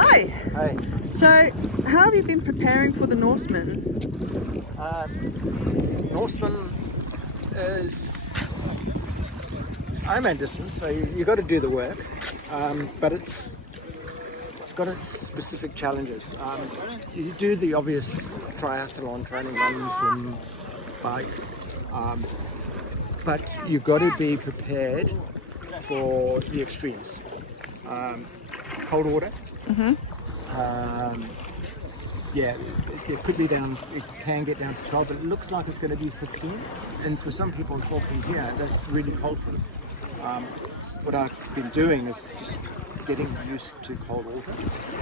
Hi. Hey, So, how have you been preparing for the Norseman? Norseman is it's Ironman distance, so you got to do the work, but it's got its specific challenges. You do the obvious triathlon training, run, swim, bike, but you've got to be prepared for the extremes. Cold water. Yeah, it could be down, it can get down to 12, but it looks like it's going to be 15. And for some people talking here, that's really cold for them. What I've been doing is just getting used to cold water.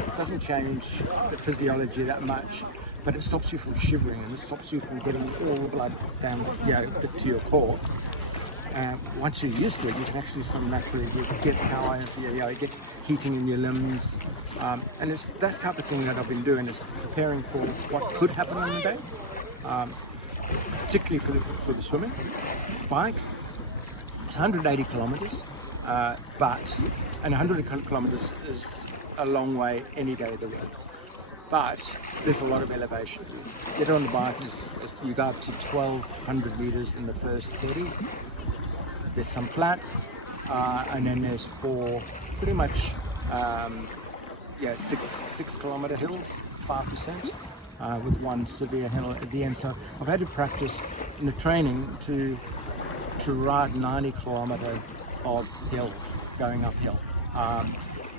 It doesn't change the physiology that much, but it stops you from shivering and it stops you from getting all the blood down, to your core. Once you're used to it, you can actually sort of naturally get power, you get heating in your limbs, and it's that type of thing that I've been doing is preparing for what could happen on the day, particularly for the swimming. Bike, it's 180 kilometers, and 100 kilometers is a long way any day of the week. But there's a lot of elevation. Get on the bike, you go up to 1,200 meters in the first 30. There's some flats, and then there's four pretty much 6 kilometer hills, 5%, with one severe hill at the end. So I've had to practice in the training to ride 90 kilometer of hills going uphill,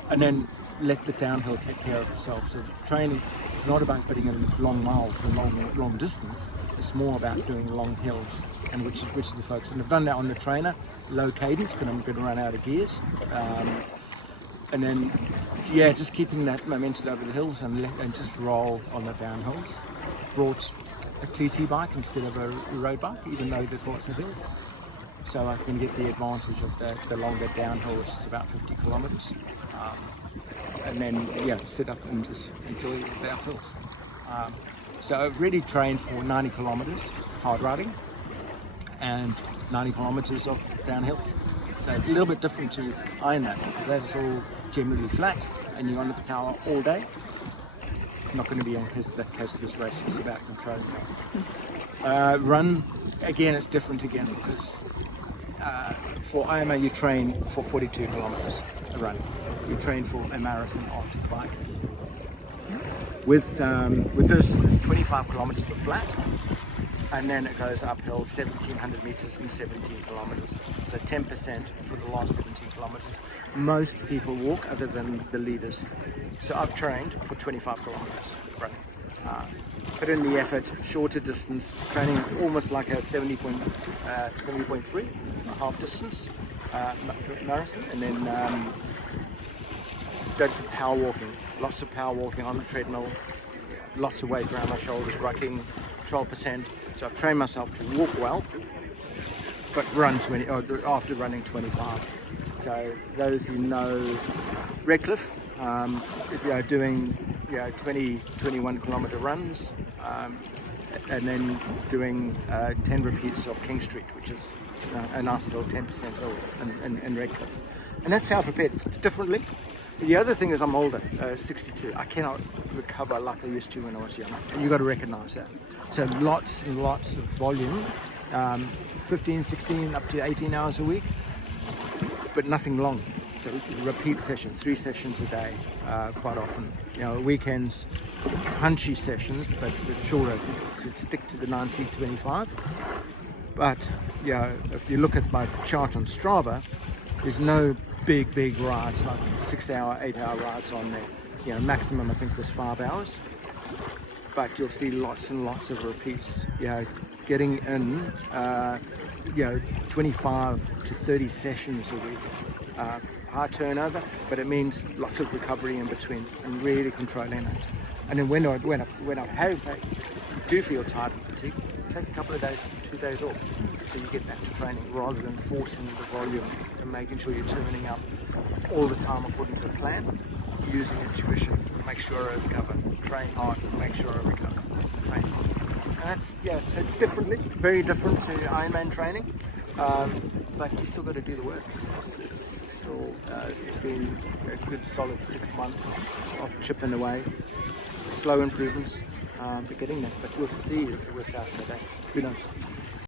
and then let the downhill take care of itself. So training is not about putting in long miles and long distance. It's more about doing long hills, and which is the focus. And I've done that on the trainer, low cadence, because I'm going to run out of gears. And then, just keeping that momentum over the hills and just roll on the downhills. Brought a TT bike instead of a road bike, even though there's lots of hills. So I can get the advantage of the longer downhill, which is about 50 kilometers. And then, sit up and just enjoy the uphills. So I've really trained for 90 kilometers hard riding and 90 kilometers of downhills. So a little bit different to Ironman. That's all generally flat and you're under the power all day. Not going to be in that case of this race. It's about controlling that. Run, again, it's different again because for Ironman you train for 42 kilometers a run. You train for a marathon after the bike. With this, it's 25 kilometers of flat, and then it goes uphill 1,700 meters in 17 kilometers. So 10% for the last 17 kilometers. Most people walk, other than the leaders. So I've trained for 25 kilometers running. Put in the effort, shorter distance, training almost like a 70.3, a half distance marathon, and then done some power walking, lots of power walking on the treadmill, lots of weight around my shoulders, rucking 12%. So I've trained myself to walk well, but run 20 after running 25. So those who know Redcliffe, if you're doing 20, 21 kilometer runs, and then doing 10 repeats of King Street, which is a nice little 10% hill in Redcliffe. And that's how I prepared differently. The other thing is I'm older, 62. I cannot recover like I used to when I was younger, and you've got to recognize that. So lots and lots of volume, 15, 16, up to 18 hours a week, but nothing long. So repeat sessions, 3 sessions a day, quite often. Weekends, punchy sessions, but shorter, to stick to the 19-25. But if you look at my chart on Strava, there's no big rides like 6-hour, 8-hour rides on there. Maximum I think was 5 hours, but you'll see lots and lots of repeats. Getting in 25 to 30 sessions a week. High turnover, but it means lots of recovery in between and really controlling it. And then when I do feel tired and fatigued, take a couple of days, 2 days off, so you get back to training rather than forcing the volume and making sure you're turning up all the time according to the plan, using intuition, make sure I recover, train hard, make sure I recover, train hard. And that's, so differently, very different to Ironman training, but you still got to do the work. It's all. It's been a good solid 6 months of chipping away, slow improvements, but getting there. But we'll see if it works out in the day. Who knows?